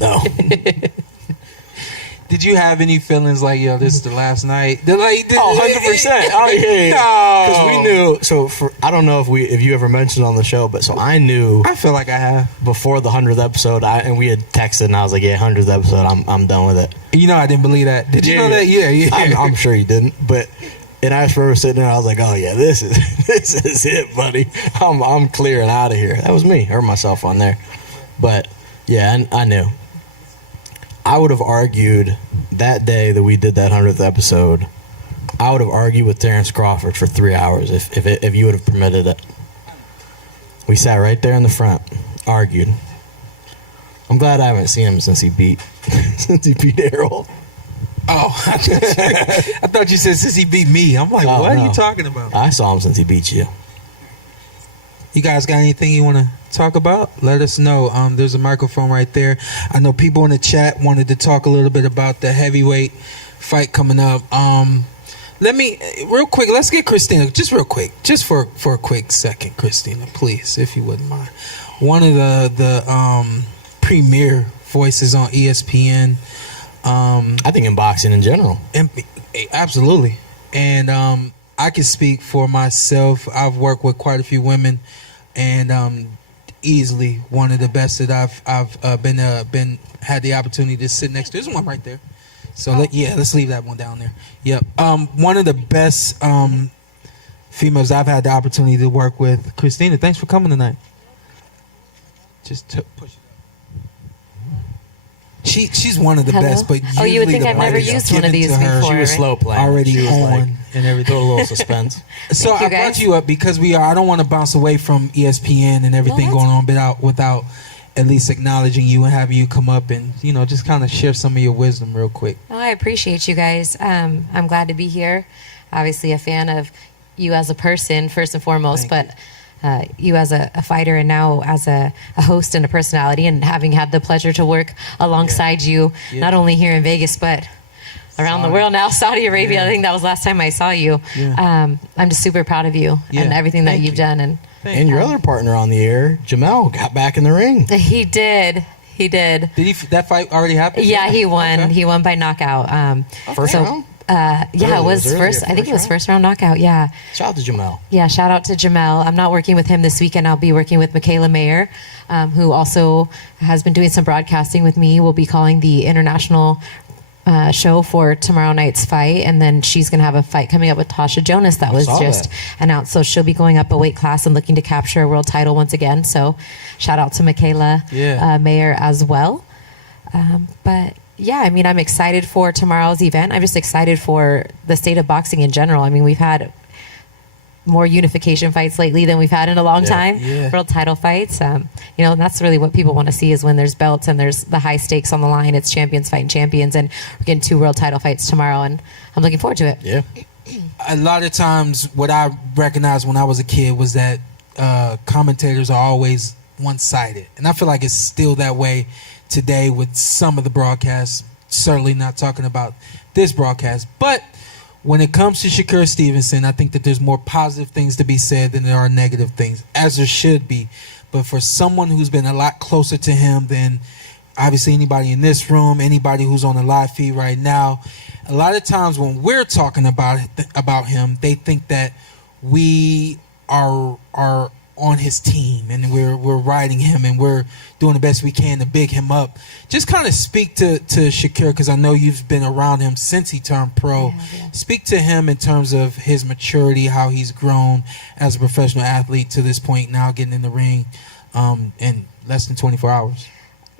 No. Did you have any feelings like, yo, this is the last night? Like, 100%. Oh, yeah. Because we knew. So I don't know if you ever mentioned on the show, but so I knew. I feel like I have. Before the 100th episode, and we had texted, and I was like, yeah, 100th episode, I'm done with it. You know I didn't believe that. Did you know that? Yeah. I'm sure you didn't, but. And I just remember sitting there, I was like, oh yeah, this is it, buddy. I'm clearing out of here. That was me. Hurt myself on there. But yeah, I knew. I would have argued that day that we did that 100th episode, I would have argued with Terrence Crawford for 3 hours if you would have permitted it. We sat right there in the front, argued. I'm glad I haven't seen him since he beat Errol. Oh, I thought you said since he beat me. I'm like, what are you talking about? I saw him since he beat you. You guys got anything you want to talk about? Let us know. There's a microphone right there. I know people in the chat wanted to talk a little bit about the heavyweight fight coming up. Real quick, let's get Christina, just real quick, just for a quick second, Christina, please, if you wouldn't mind. One of the premier voices on ESPN. I think in boxing in general. Absolutely. And I can speak for myself. I've worked with quite a few women, and easily one of the best that I've been had the opportunity to sit next to. There's one right there. So let's leave that one down there. Yep. One of the best females I've had the opportunity to work with. Christina, thanks for coming tonight. Just to push it. She's one of the best, but you would think I've never used one of these before. She was slow playing. Already on and everything. Throw a little suspense. So I brought you up because I don't want to bounce away from ESPN and everything going on without at least acknowledging you and having you come up and just kind of share some of your wisdom real quick. Oh, I appreciate you guys. I'm glad to be here. Obviously a fan of you as a person first and foremost, but you as a fighter and now as a host and a personality, and having had the pleasure to work alongside you, not only here in Vegas, but around the world now, Saudi Arabia. I think that was last time I saw you. I'm just super proud of you and everything that you've done. And your other partner on the air, Jamel, got back in the ring. He did. Did that fight already happen? Yeah, he won. Okay. He won by knockout. First round? It was first. I think it was first round knockout. Yeah. Shout out to Jamel. Yeah, shout out to Jamel. I'm not working with him this weekend. I'll be working with A.K.A. Mayer, who also has been doing some broadcasting with me. We'll be calling the international show for tomorrow night's fight, and then she's going to have a fight coming up with Tasha Jonas that was just announced. So she'll be going up a weight class and looking to capture a world title once again. So shout out to A.K.A. Mayer as well. But yeah, I mean, I'm excited for tomorrow's event. I'm just excited for the state of boxing in general. I mean, we've had more unification fights lately than we've had in a long time. World title fights. And that's really what people want to see, is when there's belts and there's the high stakes on the line. It's champions fighting champions, and we're getting 2 world title fights tomorrow, and I'm looking forward to it. Yeah. A lot of times, what I recognized when I was a kid was that commentators are always one-sided, and I feel like it's still that way today with some of the broadcasts. Certainly not talking about this broadcast, but when it comes to Shakur Stevenson, I think that there's more positive things to be said than there are negative things, as there should be. But for someone who's been a lot closer to him than obviously anybody in this room, anybody who's on the live feed right now, a lot of times when we're talking about him, they think that we are on his team and we're riding him and we're doing the best we can to big him up. Just kind of speak to Shakur, because I know you've been around him since he turned pro. Speak to him in terms of his maturity, how he's grown as a professional athlete to this point, now getting in the ring in less than 24 hours.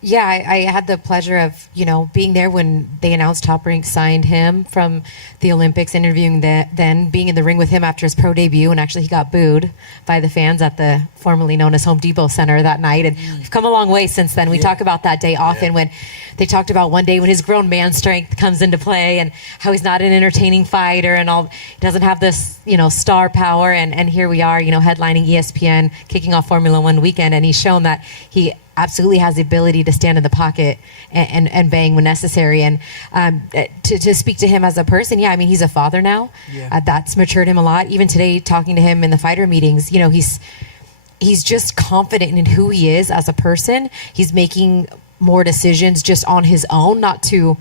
Yeah, I had the pleasure of, being there when they announced Top Rank signed him from the Olympics, interviewing then being in the ring with him after his pro debut, and actually he got booed by the fans at the formerly known as Home Depot Center that night. And we've come a long way since then. We talk about that day often when they talked about one day when his grown man strength comes into play and how he's not an entertaining fighter and all. He doesn't have this, star power. And here we are, headlining ESPN, kicking off Formula One weekend. And he's shown that he absolutely has the ability to stand in the pocket and bang when necessary. And to speak to him as a person, I mean, he's a father now. That's matured him a lot. Even today, talking to him in the fighter meetings, he's just confident in who he is as a person. He's making more decisions just on his own, not to,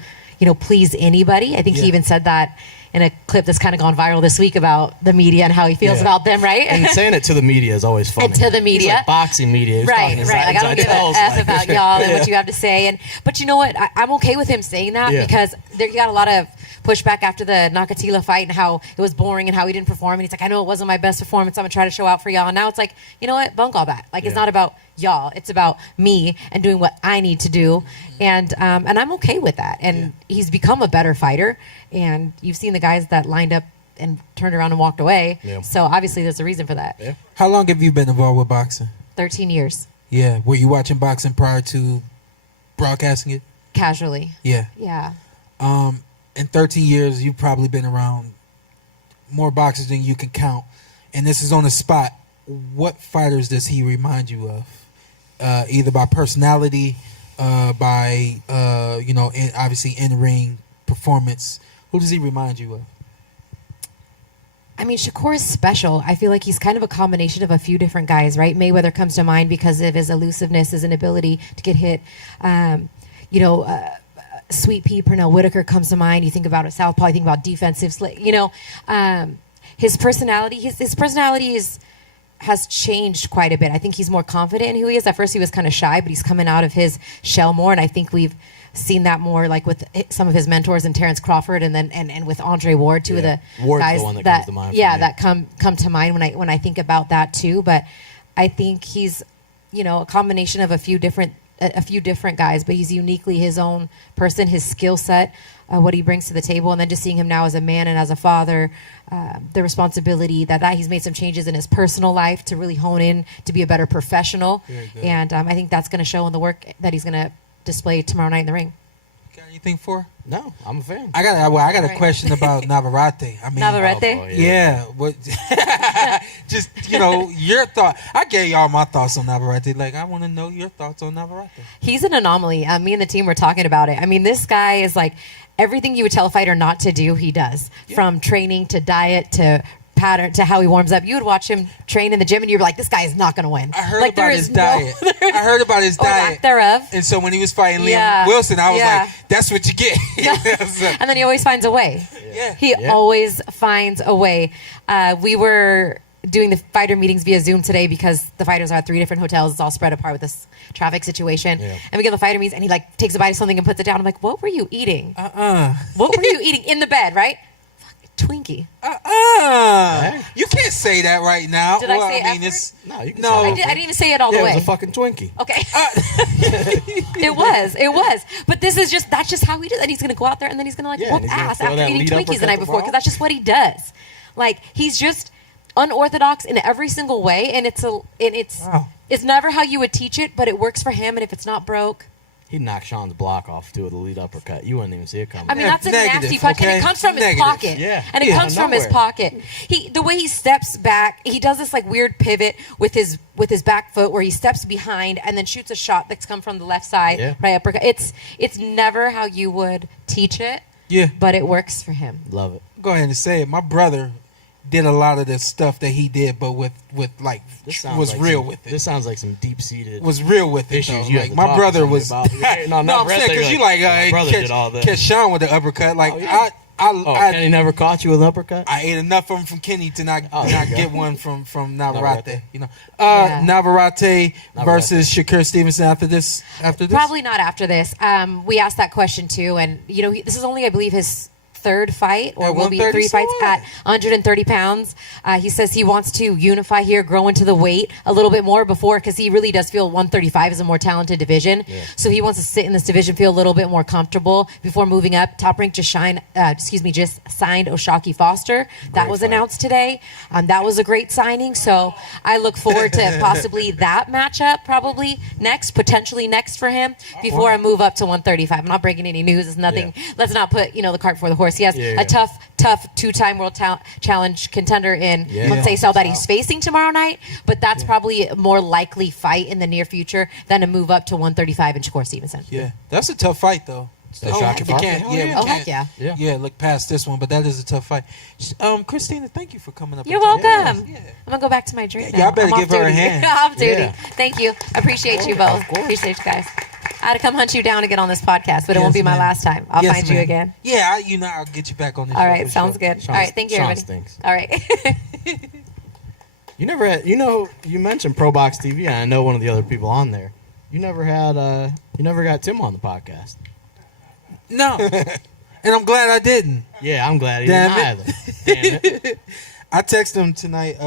please anybody. I think he even said that in a clip that's kind of gone viral this week about the media and how he feels about them, right? And saying it to the media is always funny. And to the media. He's like boxing media. He's right. Like, I don't give a F about y'all and what you have to say. But you know what? I'm okay with him saying that because he got a lot of pushback after the Nakatila fight and how it was boring and how he didn't perform. And he's like, I know it wasn't my best performance. I'm going to try to show out for y'all. And now it's like, you know what? Bunk all that. Like, it's not about y'all. It's about me and doing what I need to do. And I'm okay with that. And he's become a better fighter. And you've seen the guys that lined up and turned around and walked away. Yeah. So obviously there's a reason for that. Yeah. How long have you been involved with boxing? 13 years. Yeah. Were you watching boxing prior to broadcasting it? Casually. Yeah. Yeah. In 13 years, you've probably been around more boxers than you can count. And this is on the spot. What fighters does he remind you of? Either by personality, by, obviously in-ring performance. Who does he remind you of? I mean, Shakur is special. I feel like he's kind of a combination of a few different guys, right? Mayweather comes to mind because of his elusiveness, his inability to get hit. Sweet Pea, Pernell Whitaker comes to mind. You think about a southpaw, you think about defensive, his personality. His personality has changed quite a bit. I think he's more confident in who he is. At first, he was kind of shy, but he's coming out of his shell more, and I think we've seen that more, like with some of his mentors and Terrence Crawford, and then and with Andre Ward, two of the Ward's guys the one that comes to mind. That come to mind when I think about that too. But I think he's a combination of a few different guys, but he's uniquely his own person, his skill set, what he brings to the table, and then just seeing him now as a man and as a father, the responsibility that he's made some changes in his personal life to really hone in to be a better professional, and I think that's going to show in the work that he's going to display tomorrow night in the ring. Got anything for? No, I'm a fan. I got a question about Navarrete. I mean, Navarrete? Oh, boy, what? Just your thought. I gave y'all my thoughts on Navarrete. Like, I want to know your thoughts on Navarrete. He's an anomaly. Me and the team were talking about it. I mean, this guy is like everything you would tell a fighter not to do, he does. From training to diet to pattern to how he warms up. You would watch him train in the gym and you're like, this guy is not going to win. I heard about his diet. I heard about his diet. Lack thereof. And so when he was fighting Liam Wilson, I was like, that's what you get. And then he always finds a way. He always finds a way. We were doing the fighter meetings via Zoom today because the fighters are at 3 different hotels. It's all spread apart with this traffic situation. Yeah. And we get the fighter meetings and he like takes a bite of something and puts it down. I'm like, what were you eating? What were you eating in the bed, right? Twinkie. You can't say that right now. Did I say F-word? No, you can say I didn't even say it all the way. It was a fucking Twinkie. Okay. It was. But that's just how he does. And he's going to go out there and then he's going to whoop ass after eating Twinkies the night before because that's just what he does. Like, he's just unorthodox in every single way, and it's never how you would teach it, but it works for him, and if it's not broke, He'd knock Shawn's block off too with a lead uppercut. You wouldn't even see it coming. I mean, that's a nasty punch, and it comes from his pocket. Yeah, and it comes from his pocket. The way he steps back, he does this like weird pivot with his back foot, where he steps behind and then shoots a shot that's come from the left side, right uppercut. It's never how you would teach it. Yeah, but it works for him. Love it. Go ahead and say it. My brother did a lot of the stuff that he did, but with like was like real with it. This sounds like some deep seated was real with issues. Like my brother was. No, I'm saying because you like catch Shawn with the uppercut. Like Kenny never caught you with an uppercut. I ate enough of them from Kenny to not get one from Navarrete. You know, Navarrete versus Shakur Stevenson after this. Probably not after this. We asked that question too, and this is only, I believe, his third fight, or will be 3 fights at 130 pounds. He says he wants to unify here, grow into the weight a little bit more because he really does feel 135 is a more talented division. Yeah. So he wants to sit in this division, feel a little bit more comfortable before moving up. Top Rank just signed Oshaki Foster. That was announced today. That was a great signing. So I look forward to possibly that matchup probably potentially next for him before I move up to 135. I'm not breaking any news. It's nothing. Yeah. Let's not put the cart before the horse. He has a tough 2-time World Challenge contender in Montesal that he's facing tomorrow night, but that's probably a more likely fight in the near future than to move up to 135 in Shakur Stevenson. Yeah, that's a tough fight though. Look past this one, but that is a tough fight. Christina, thank you for coming up. You're welcome. I'm gonna go back to my drink now. Y'all better give her a hand. Off duty. Thank you. Appreciate you both. Appreciate you guys. I had to come hunt you down to get on this podcast, but it won't be my last time. I'll find you again. Yeah, I'll get you back on this. All right, sounds good. All right, thank you, everybody. Stinks. All right. You never had, you mentioned Pro Box TV, and I know one of the other people on there. You never got Tim on the podcast. No. And I'm glad I didn't. Yeah, I'm glad he didn't either. Damn it. I texted him tonight.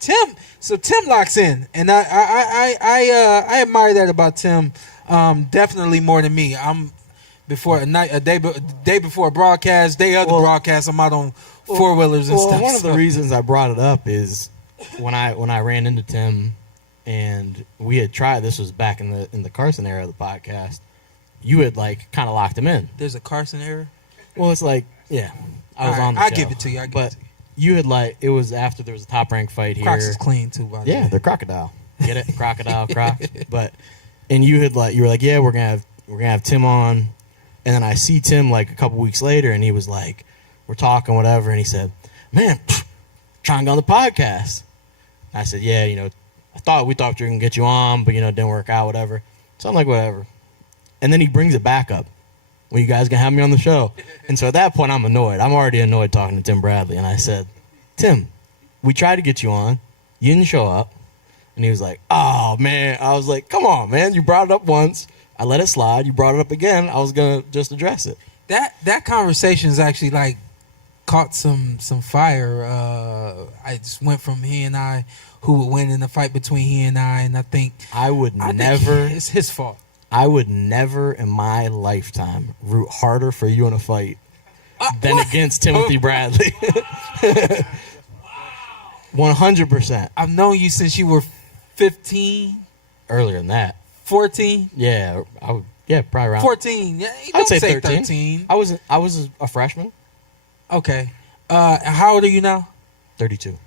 Tim locks in, and I admire that about Tim. Definitely more than me. I'm day before a broadcast, broadcast. I'm out on four wheelers and stuff. One of the reasons I brought it up is when I ran into Tim, and we had tried. This was back in the Carson era of the podcast. You had kind of locked him in. There's a Carson era. Well, it's I was on the show. show. Give it to you. But you had it was after there was a Top Rank fight here. Crocs is clean too, by the way. Yeah, they're crocodile. Get it? Crocodile, Crocs. And you had you were like, yeah, we're gonna have Tim on, and then I see Tim a couple weeks later, and he was like, we're talking whatever, and he said, man, trying to go on the podcast. I said, yeah, we thought we were gonna get you on, but it didn't work out, whatever. So I'm like, whatever. And then he brings it back up. When you guys gonna have me on the show? And so at that point, I'm annoyed. I'm already annoyed talking to Tim Bradley. And I said, Tim, we tried to get you on. You didn't show up. And he was like, oh, man. I was like, come on, man. You brought it up once. I let it slide. You brought it up again. I was going to just address it. That conversation is actually caught some fire. I just went from he and I, who would win in the fight between he and I. And I think it's his fault. I would never in my lifetime root harder for you in a fight than against Timothy Bradley. 100%. I've known you since you were 15. Earlier than that. 14? Yeah, probably around 14. Yeah, I'd say 13. I was a freshman. Okay. How old are you now? 32.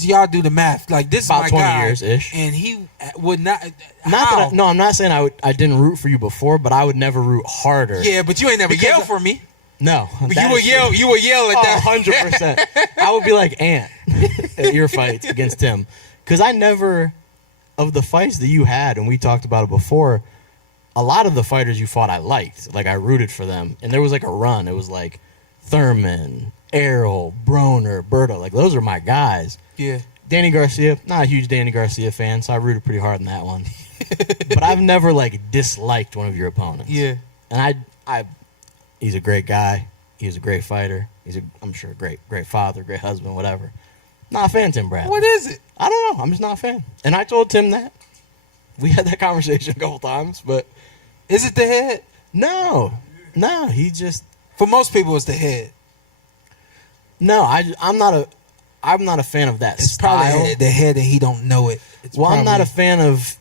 Y'all do the math. This about is my 20 guy, years ish, and he would not. I'm not saying I didn't root for you before, but I would never root harder. Yeah, but you ain't never yelled for me. No, you would yell. You would yell at that. 100%. I would be like Antt at your fights against Tim, because I never, of the fights that you had, and we talked about it before. A lot of the fighters you fought, I liked. I rooted for them, and there was a run. It was Thurman, Errol, Broner, Berto. Those are my guys. Yeah. Danny Garcia, not a huge Danny Garcia fan, so I rooted pretty hard in that one. But I've never disliked one of your opponents. Yeah. And he's a great guy. He's a great fighter. I'm sure a great father, great husband, whatever. Not a fan of Tim Bradley. What is it? I don't know. I'm just not a fan. And I told Tim that. We had that conversation a couple times, but is it the head? No, he just. For most people, it's the head. No, I'm not a fan of that style. Probably the head, and he don't know it. I'm not a fan of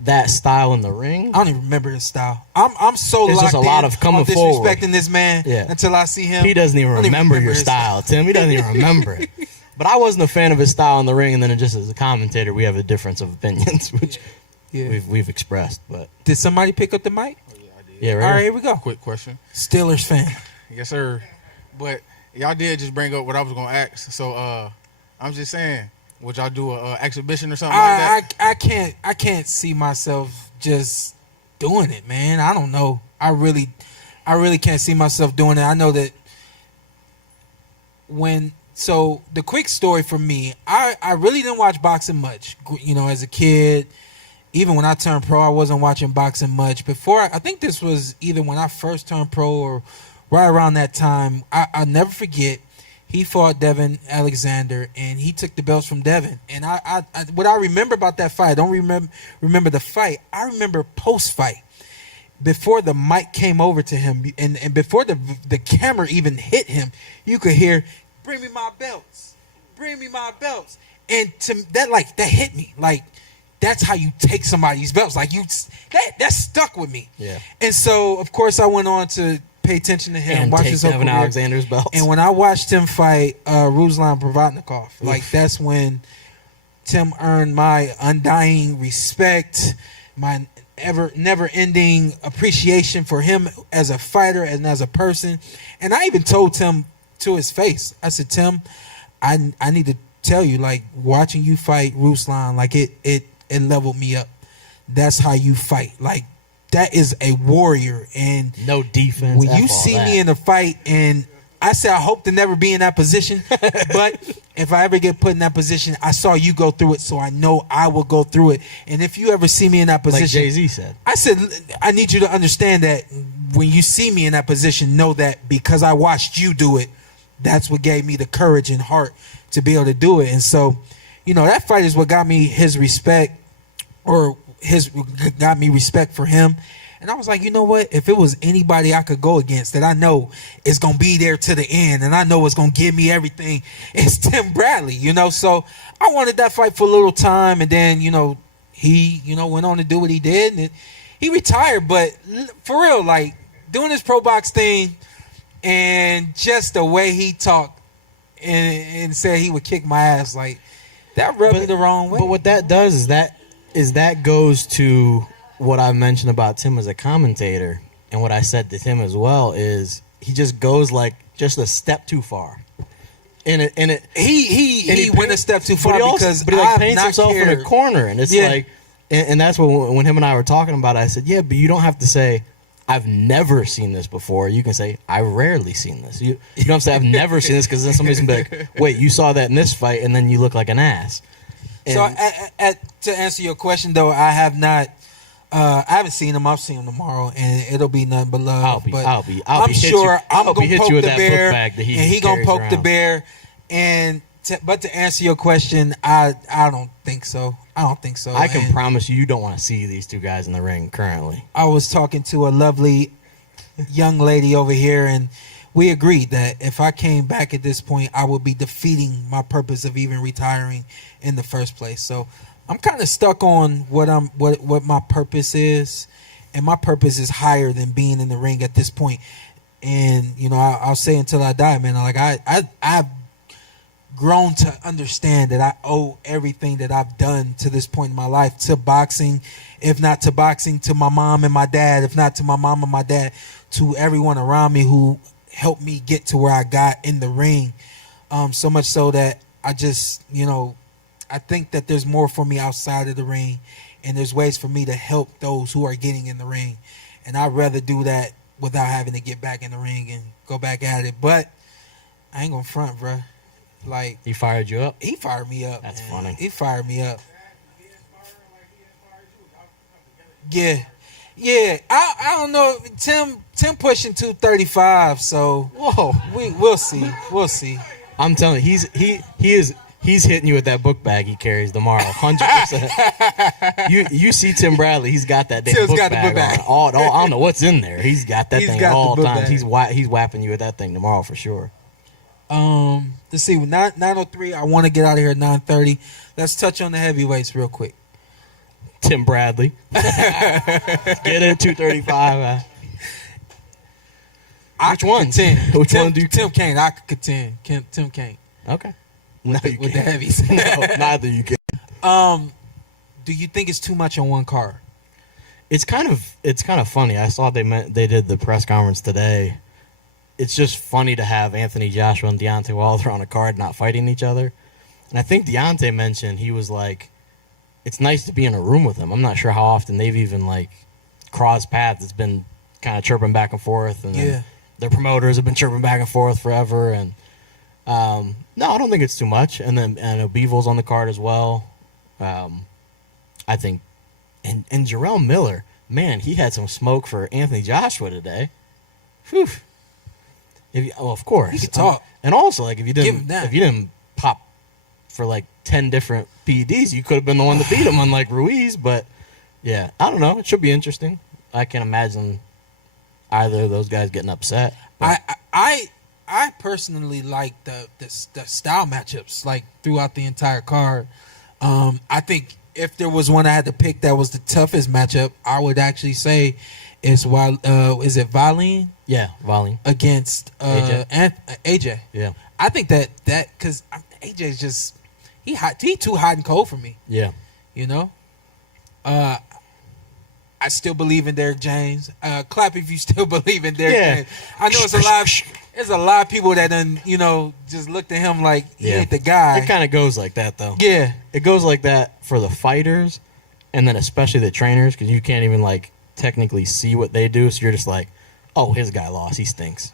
that style in the ring. I don't even remember his style. I'm so There's locked just a lot of coming forward, disrespecting this man until I see him. He doesn't even remember your style, Tim. He doesn't even remember it. But I wasn't a fan of his style in the ring, and then just as a commentator, we have a difference of opinions, which we've expressed. But did somebody pick up the mic? Oh, yeah, I did. Yeah, right. All right, here we go. Quick question. Steelers fan. Yes, sir. But y'all did just bring up what I was gonna ask. So I'm just saying, would y'all do a exhibition or something like that? I can't see myself just doing it, man. I don't know. I really can't see myself doing it. I know that so the quick story for me, I really didn't watch boxing much. As a kid, even when I turned pro, I wasn't watching boxing much. Before, I think this was either when I first turned pro or right around that time. I'll never forget, he fought Devin Alexander, and he took the belts from Devin. And what I remember about that fight, I don't remember the fight. I remember post-fight, before the mic came over to him, and before the camera even hit him, you could hear, "Bring me my belts. Bring me my belts." And that hit me. That's how you take somebody's belts. That stuck with me. Yeah. And so, of course, I went on to pay attention to him, and watch take his whole Devin career. Alexander's belts. And when I watched him fight Ruslan Provodnikov, that's when Tim earned my undying respect, my never-ending appreciation for him as a fighter and as a person. And I even told Tim to his face, I said, Tim, I need to tell you, watching you fight Ruslan, it leveled me up. That's how you fight. that is a warrior. And no defense. when you see me in a fight, and I say I hope to never be in that position, but if I ever get put in that position, I saw you go through it, so I know I will go through it. And if you ever see me in that position, like Jay-Z said, I said, I need you to understand that when you see me in that position, know that because I watched you do it, that's what gave me the courage and heart to be able to do it. And so, that fight is what got me his respect, or got me respect for him. And I was like, you know what? If it was anybody I could go against that I know is going to be there to the end and I know it's going to give me everything, it's Tim Bradley, So I wanted that fight for a little time. And then, he, went on to do what he did. And he retired. But for real, like, doing this pro box thing and just the way he talked and said he would kick my ass, like, that rubbed me the wrong way. But what that does is that goes to what I mentioned about Tim as a commentator, and what I said to Tim as well is he just goes like just a step too far. He went a step too far because he paints himself in a corner, and it's like, and that's when him and I were talking about it, I said, yeah, but you don't have to say I've never seen this before. You can say I've rarely seen this. You don't have to say I've never seen this, because then somebody's gonna be like, wait, you saw that in this fight, and then you look like an ass. And so to answer your question though, I have not. I haven't seen him. I'll see him tomorrow, and it'll be nothing but love. I'm sure I'm gonna poke you with the that bear, book bag that and he gonna poke the bear. And but to answer your question, I don't think so. I can promise you don't want to see these two guys in the ring currently. I was talking to a lovely young lady over here, and we agreed that if I came back at this point, I would be defeating my purpose of even retiring in the first place. So I'm kind of stuck on what my purpose is, and my purpose is higher than being in the ring at this point. And I'll say until I die, man. Like I've grown to understand that I owe everything that I've done to this point in my life to boxing, if not to boxing, to my mom and my dad, if not to my mom and my dad, to everyone around me who helped me get to where I got in the ring. So much so that I just, I think that there's more for me outside of the ring, and there's ways for me to help those who are getting in the ring. And I'd rather do that without having to get back in the ring and go back at it. But I ain't gonna front, bro. Like, he fired you up? He fired me up. That's man. funny. He fired me up. Yeah. I don't know. Tim pushing 235, so whoa. We'll see. I'm telling you, he's hitting you with that book bag he carries tomorrow, 100%. You see Tim Bradley, he's got that damn book bag on. I don't know what's in there. He's got that thing at all times. He's whapping you with that thing tomorrow for sure. Let's see, 9:03. I want to get out of here at 9:30. Let's touch on the heavyweights real quick. Tim Bradley. Get it, 235. Which one? Which one do you? Tim Kaine. I could contend. Tim Kaine. Okay. With the heavies. No, neither you can. Do you think it's too much on one card? It's kind of funny. I saw they did the press conference today. It's just funny to have Anthony Joshua and Deontay Wilder on a card not fighting each other. And I think Deontay mentioned he was like, it's nice to be in a room with him. I'm not sure how often they've even like crossed paths. It's been kind of chirping back and forth, and their promoters have been chirping back and forth forever. And no, I don't think it's too much. And then Beevil's on the card as well. I think, and Jarrell Miller, man, he had some smoke for Anthony Joshua today. Whew. Of course, he could talk. And also, like, if you didn't pop for like 10 different PEDs, you could have been the one to beat him, unlike Ruiz. But yeah, I don't know. It should be interesting. I can imagine either of those guys getting upset. I personally like the style matchups like throughout the entire card. I think if there was one I had to pick that was the toughest matchup, I would actually say is Valine? Yeah, Valine against AJ. Yeah, I think that because AJ's just he too hot and cold for me. Yeah, I still believe in Derrick James. Clap if you still believe in Derrick James. I know there's a lot of people that just looked at him like he ain't the guy. It kind of goes like that though. Yeah, it goes like that for the fighters, and then especially the trainers, because you can't even like technically see what they do, so you're just like, oh, his guy lost, he stinks.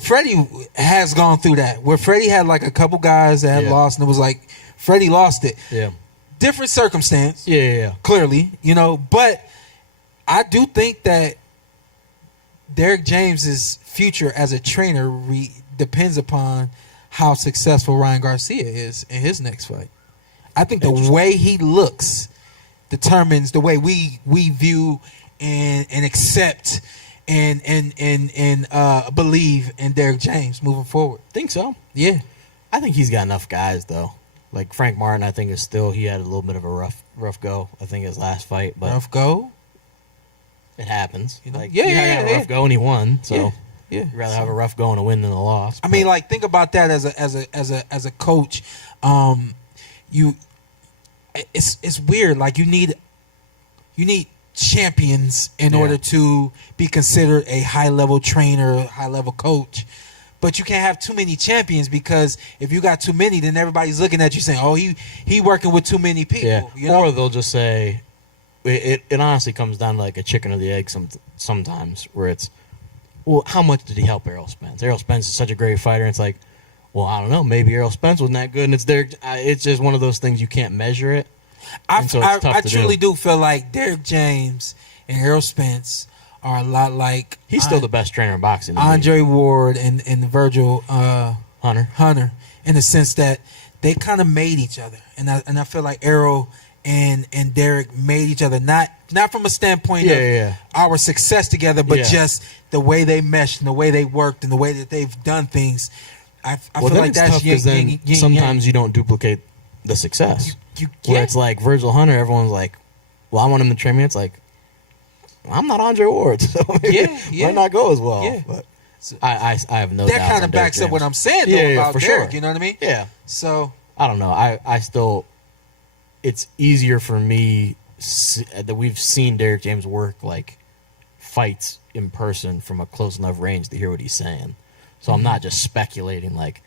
Freddie has gone through that, where Freddie had like a couple guys that had lost, and it was like Freddie lost it. Yeah. Different circumstance. Yeah. Clearly, but I do think that Derek James's future as a trainer depends upon how successful Ryan Garcia is in his next fight. I think the way he looks determines the way we view and accept and believe in Derek James moving forward. Think so. Yeah. I think he's got enough guys though. Like Frank Martin, I think he had a little bit of a rough go. I think his last fight, but rough go. It happens. He had a rough go and he won. So you'd rather have a rough go and a win than a loss. I mean, like think about that as a coach. It's weird. Like you need champions in order to be considered a high level trainer, high level coach. But you can't have too many champions, because if you got too many, then everybody's looking at you saying, "Oh, he working with too many people." Yeah. Or they'll just say, it honestly comes down to like a chicken or the egg sometimes, where it's, well, how much did he help Errol Spence? Errol Spence is such a great fighter. And it's like, well, I don't know. Maybe Errol Spence wasn't that good, and it's just one of those things you can't measure it. I truly do feel like Derek James and Errol Spence are a lot like he's still the best trainer in boxing. Andre Ward and Virgil Hunter, in the sense that they kind of made each other, and I feel like Errol and Derek made each other not from a standpoint of our success together, but just the way they meshed and the way they worked and the way that they've done things. I feel like that's yin, sometimes you don't duplicate the success. Where it's like Virgil Hunter, everyone's like, well, I want him to train me. It's like, I'm not Andre Ward, so might not go as well. Yeah. But I have no doubt. That kind of backs up what I'm saying though, about for Derek. Sure. You know what I mean? Yeah. So I don't know. I still, it's easier for me that we've seen Derek James work like fights in person from a close enough range to hear what he's saying. So I'm not just speculating like,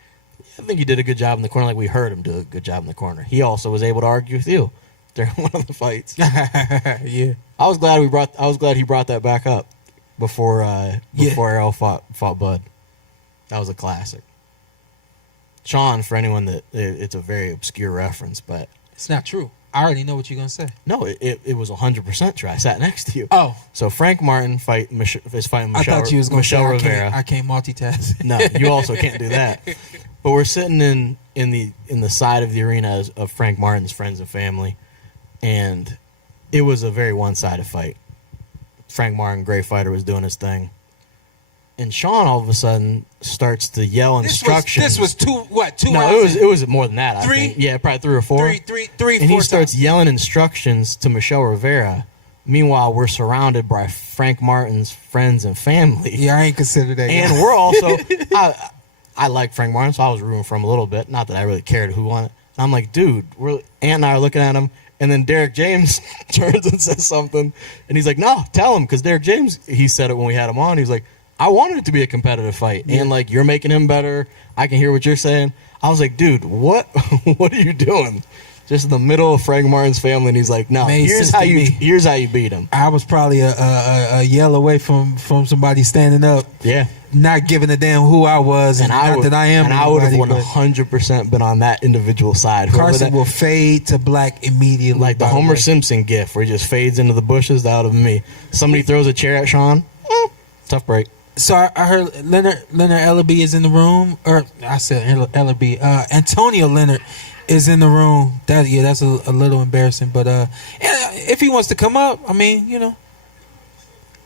I think he did a good job in the corner, like we heard him do a good job in the corner. He also was able to argue with you during one of the fights. Yeah. I was glad he brought that back up before Errol fought Bud. That was a classic. Shawn, for anyone that it's a very obscure reference, but it's not true. I already know what you're gonna say. No, it was 100% true. I sat next to you. Oh, so Frank Martin is fighting Michelle. I thought you was gonna Michelle say Rivera. I can't multitask. No, you also can't do that. But we're sitting in the side of the arena of Frank Martin's friends and family, and it was a very one-sided fight. Frank Martin, great fighter, was doing his thing, and Shawn all of a sudden starts to yell instructions. This was two No, rounds? it was more than that. I Three? think. Yeah, probably 3 or 4. Three. And he starts yelling instructions to Michelle Rivera. Meanwhile, we're surrounded by Frank Martin's friends and family. Yeah, I ain't considered that. And we're also, I like Frank Martin, so I was rooting for him a little bit. Not that I really cared who won it. And I'm like, dude, Antt and I are looking at him. And then Derek James turns and says something. And he's like, no, tell him. Because Derek James, he said it when we had him on. He's like, I wanted it to be a competitive fight. Yeah. And, like, you're making him better. I can hear what you're saying. I was like, dude, what are you doing? Just in the middle of Frank Martin's family. And he's like, no, here's how you beat him. I was probably a yell away from somebody standing up. Yeah. Not giving a damn who I was, and I would have 100% been on that individual side. Carson will fade to black immediately, like the Homer Simpson gif, where he just fades into the bushes. That would have been me. Somebody throws a chair at Shawn. Tough break. So I heard Leonard Ellerby is in the room, or I said Ellerby. Antonio Leonard is in the room. That's a little embarrassing, but if he wants to come up, I mean,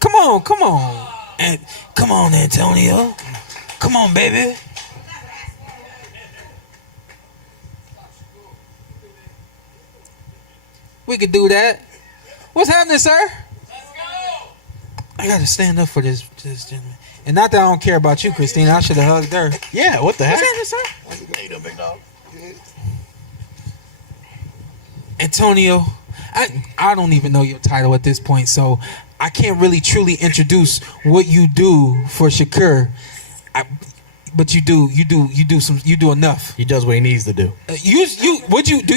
come on. And come on, Antonio. Come on, baby. We could do that. What's happening, sir? Let's go. I got to stand up for this gentleman. And not that I don't care about you, Christina. I should have hugged her. Yeah, what the heck? What's happening, sir? How you doing, big dog? Antonio, I don't even know your title at this point, so I can't really truly introduce what you do for Shakur, but you do enough. He does what he needs to do. Do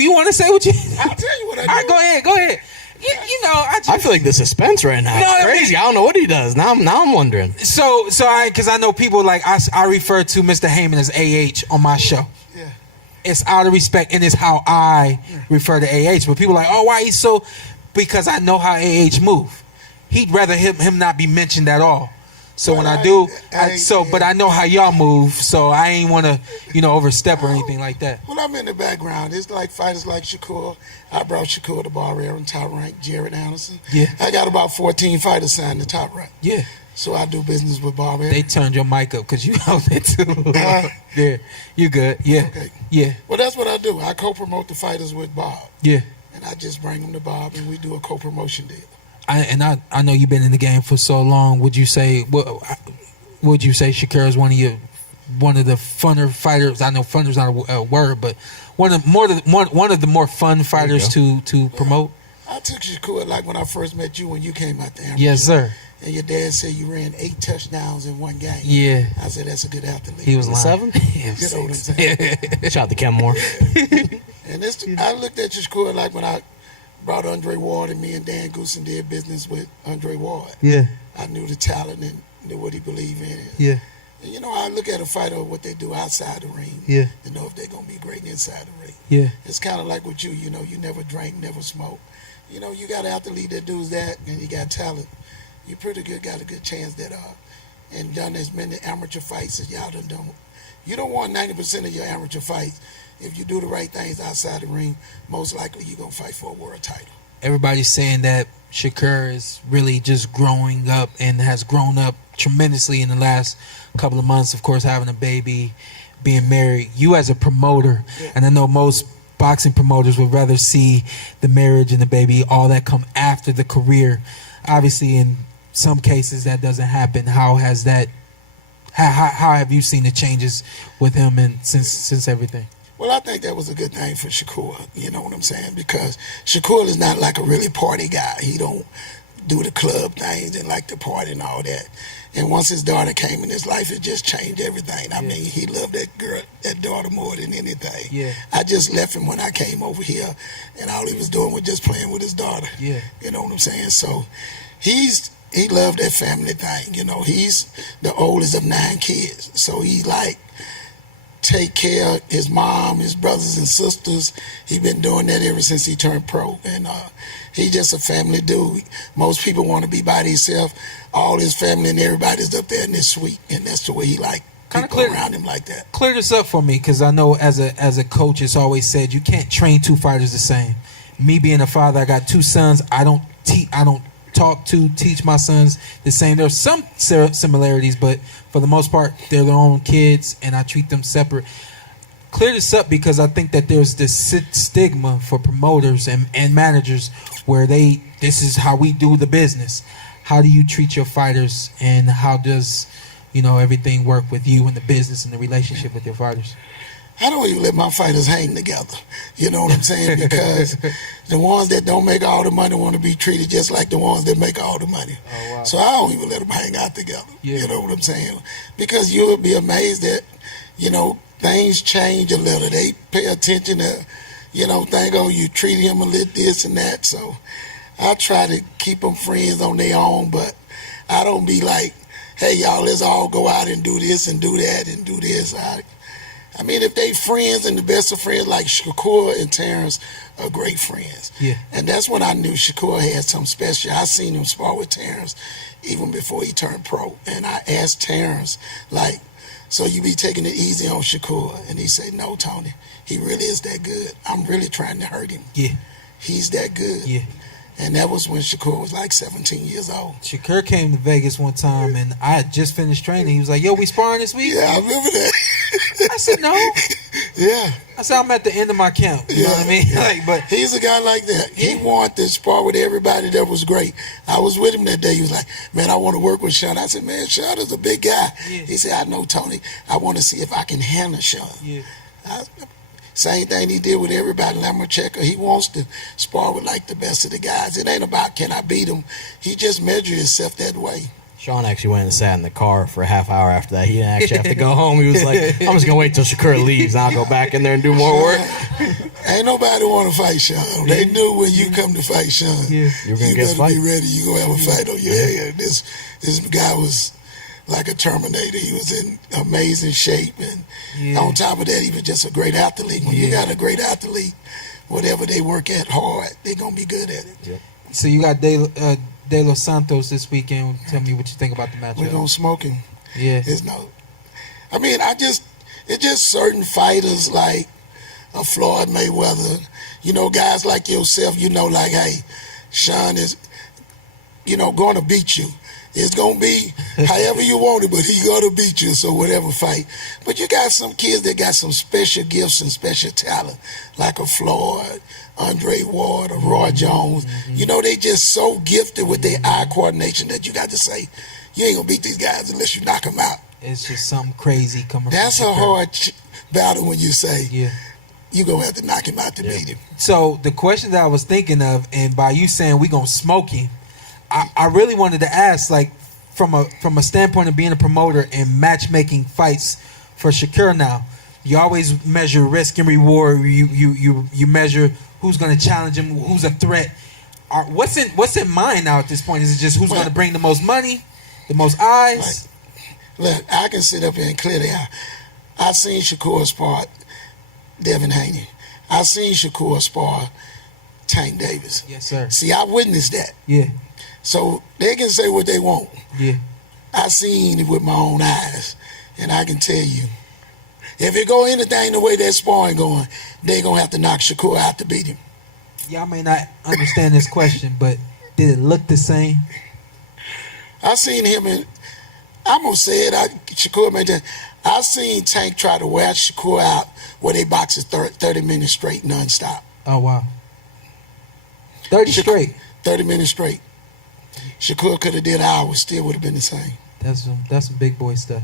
you want to say what you? I'll tell you what I do. All right, go ahead. You know, I feel like the suspense right now. It's crazy. I don't know what he does. Now I'm wondering. Because I know people like I refer to Mr. Heyman as AH on my show. Yeah. It's out of respect, and it's how I refer to AH. But people are like, oh, why he's so? Because I know how AH move. He'd rather him not be mentioned at all. So when I do, but I know how y'all move, so I ain't want to, overstep or anything like that. Well, I'm in the background. It's like fighters like Shakur. I brought Shakur to Bar Aaron, top rank, Jared Anderson. Yeah. I got about 14 fighters signed to top rank. Yeah. So I do business with Bar Aaron. They turned your mic up because you out there too. Yeah. You good. Yeah. Okay. Yeah. Well, that's what I do. I co-promote the fighters with Bob. Yeah. And I just bring them to Bob, and we do a co-promotion deal. I know you've been in the game for so long. Would you say Shakur is one of the funner fighters? I know funner's not a word, but one of the more fun fighters to promote. I took Shakur like when I first met you when you came out there. Yes, sir. And your dad said you ran 8 touchdowns in one game. Yeah. I said that's a good athlete. He was lying. 7. You know what I'm saying? Shout out to Ken Moore. And I looked at Shakur like when I brought Andre Ward, and me and Dan Goosen did business with Andre Ward. Yeah. I knew the talent and knew what he believed in. Yeah. And, I look at a fighter, what they do outside the ring, Yeah. to know if they're going to be great inside the ring. Yeah. It's kind of like with you, you never drank, never smoked. You got an athlete that does that, and you got talent. You pretty good got a good chance that, and done as many amateur fights as y'all done. You don't want 90% of your amateur fights. If you do the right things outside the ring, most likely you're going to fight for a world title. Everybody's saying that Shakur is really just growing up and has grown up tremendously in the last couple of months. Of course, having a baby, being married. You as a promoter, and I know most boxing promoters would rather see the marriage and the baby, all that come after the career. Obviously, in some cases that doesn't happen. How has that? How have you seen the changes with him and since everything? Well, I think that was a good thing for Shakur, you know what I'm saying? Because Shakur is not like a really party guy. He don't do the club things and like to party and all that. And once his daughter came in his life, it just changed everything. I mean, he loved that daughter more than anything. Yeah. I just left him when I came over here, and all he was doing was just playing with his daughter. Yeah. You know what I'm saying? So he loved that family thing. He's the oldest of 9 kids. So he take care of his mom, his brothers and sisters. He been doing that ever since he turned pro. And he just a family dude. Most people want to be by themselves. All his family and everybody's up there in this suite. And that's the way he people around him like that. Clear this up for me, because I know as a coach, it's always said you can't train 2 fighters the same. Me being a father, I got 2 sons. I don't teach my sons the same. There's some similarities, but for the most part, they're their own kids, and I treat them separate. Clear this up, because I think that there's this stigma for promoters and managers where this is how we do the business. How do you treat your fighters, and how does everything work with you and the business and the relationship with your fighters? I don't even let my fighters hang together. You know what I'm saying? Because the ones that don't make all the money want to be treated just like the ones that make all the money. Oh, wow. So I don't even let them hang out together. Yeah. You know what I'm saying? Because you would be amazed that, things change a little. They pay attention to, think, you treat him a little this and that. So I try to keep them friends on their own, but I don't be like, hey, y'all, let's all go out and do this and do that and do this. I mean, if they friends and the best of friends, like Shakur and Terrence are great friends. Yeah. And that's when I knew Shakur had something special. I seen him spar with Terrence even before he turned pro. And I asked Terrence, so you be taking it easy on Shakur? And he said, no, Tony, he really is that good. I'm really trying to hurt him. Yeah. He's that good. Yeah. And that was when Shakur was 17 years old. Shakur came to Vegas one time, and I had just finished training. He was like, yo, we sparring this week? Yeah, I remember that. I said, no. Yeah. I said, I'm at the end of my camp. You know what I mean? Yeah. But he's a guy like that. Yeah. He wanted to spar with everybody. That was great. I was with him that day. He was like, man, I want to work with Shawn. I said, man, Shawn is a big guy. Yeah. He said, I know, Tony. I want to see if I can handle Shawn. Yeah. Same thing he did with everybody. Checker. He wants to spar with the best of the guys. It ain't about can I beat him. He just measured himself that way. Shawn actually went and sat in the car for a half hour after that. He didn't actually have to go home. He was like, I'm just going to wait till Shakur leaves and I'll go back in there and do more work. Ain't nobody want to fight Shawn. They knew when you come to fight Shawn, you're gonna you better be ready. You're going to have a fight on your head. This guy was like a Terminator. He was in amazing shape. And on top of that, he was just a great athlete. When you got a great athlete, whatever they work at hard, they're going to be good at it. Yep. So you got De Los Santos this weekend. Tell me what you think about the matchup. We're going to smoke him. Yeah. It's just certain fighters like a Floyd Mayweather, guys like yourself, like, hey, Shawn is, going to beat you. It's going to be however you want it, but he's going to beat you, so whatever fight. But you got some kids that got some special gifts and special talent, like a Floyd, Andre Ward, or Roy Jones. They just so gifted with their eye coordination that you got to say, you ain't going to beat these guys unless you knock them out. It's just something crazy coming That's from a hard battle when you say, you're going to have to knock him out to beat him. So the question that I was thinking of, and by you saying we going to smoke him, I really wanted to ask, like, from a standpoint of being a promoter and matchmaking fights for Shakur now, you always measure risk and reward. You measure who's going to challenge him, who's a threat. What's in mind now at this point? Is it just who's going to bring the most money, the most eyes? Look, I can sit up here and clear the eye. I seen Shakur spar Devin Haney. I seen Shakur spar Tank Davis. Yes, sir. See, I witnessed that. Yeah. So they can say what they want. Yeah. I seen it with my own eyes, and I can tell you, if it go anything the way that sparring going, they gonna have to knock Shakur out to beat him. Y'all may not understand this question, but did it look the same? I seen him in. I'm gonna say it. Shakur made that. I seen Tank try to wear Shakur out where they boxes 30 minutes straight, nonstop. Oh wow. 30 straight. 30 minutes straight. Shakur could have did hours, still would have been the same. That's some big boy stuff.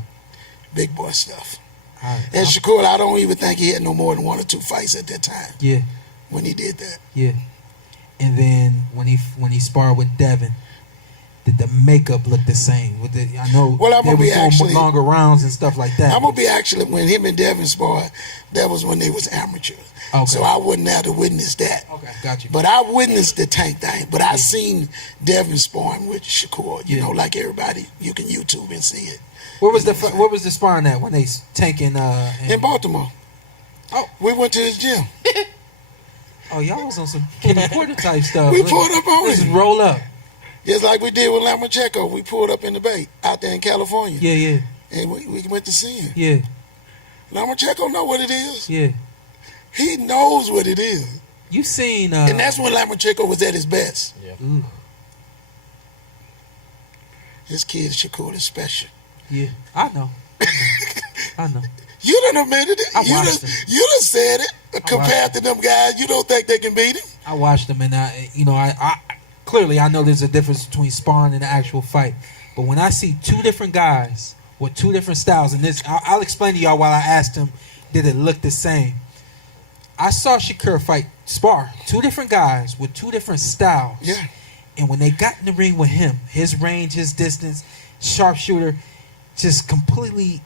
Big boy stuff. Right. And Shakur, I don't even think he had no more than 1 or 2 fights at that time. Yeah. When he did that. Yeah. And then when he sparred with Devin, did the makeup look the same? I know they were doing longer rounds and stuff like that. I'm gonna be actually when him and Devin sparred, that was when they was amateurs. Okay. So I wouldn't have to witness that. Okay, got you. But I witnessed the Tank thing. But I seen Devin sparring with Shakur. You know, like everybody, you can YouTube and see it. Where was the sparring at when they tanking? In Baltimore. Oh, we went to his gym. Oh, y'all was on some Kenny Porter type stuff. We pulled up on Let's him. roll up. Just like we did with Lomachenko. We pulled up in the Bay out there in California. Yeah, yeah. And we went to see him. Yeah. Lomachenko know what it is. Yeah. He knows what it is. You seen... and that's when Lomachenko was at his best. Yeah. Ooh. This kid, Shakur, is special. Yeah, I know. I know. You done admitted it. I watched him. You done said it. Compared to them guys, you don't think they can beat him? I watched them, and I clearly I know there's a difference between sparring and an actual fight. But when I see two different guys with two different styles, and I'll explain to y'all while I asked him, did it look the same? I saw Shakur spar two different guys with two different styles. Yeah. And when they got in the ring with him, his range, his distance, sharpshooter, just completely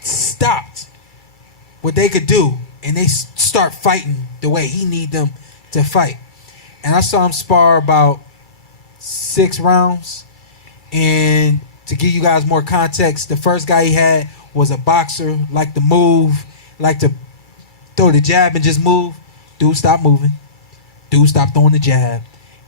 stopped what they could do, and they start fighting the way he need them to fight. And I saw him spar about 6 rounds. And to give you guys more context, the first guy he had was a boxer, liked to move, liked to throw the jab and just move. Dude stopped moving. Dude stopped throwing the jab